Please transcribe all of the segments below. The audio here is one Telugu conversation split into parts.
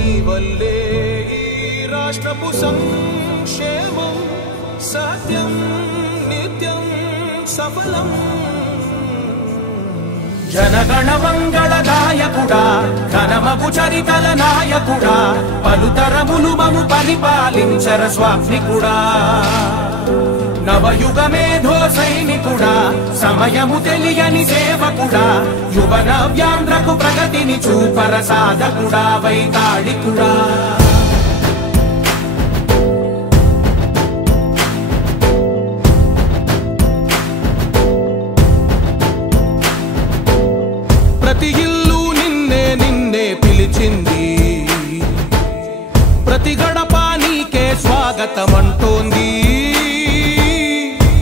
నీవల్లే ఈ రాష్ట్రపు సంక్షేమం సత్యం నిత్యం సఫలం జనగణ మంగళ గాయకుడా ఘనమగు చరితల నాయకుడా పలుతరములు మము పరిపాలించర స్వామికుడా నవయుగ మేధో సైనికుడా సమయము తెలియని సేవకుడా యువ నవ్యాంధ్రకు ప్రగతిని చూపర సాధకుడా వైతాళికుడా ప్రతి ఇల్లు నిన్నే నిన్నే పిలిచింది ప్రతి గడప నీకే స్వాగతమంటోంది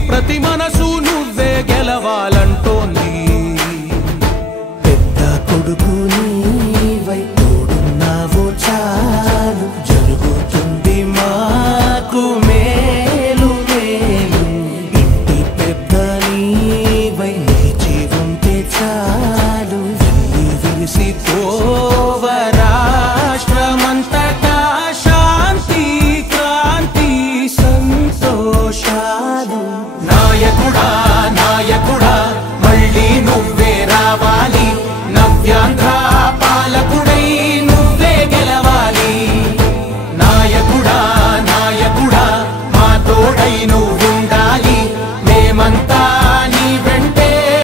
ప్రతి మనసు నువ్వే గెలవాలంటోంది పెద్ద కొడుకు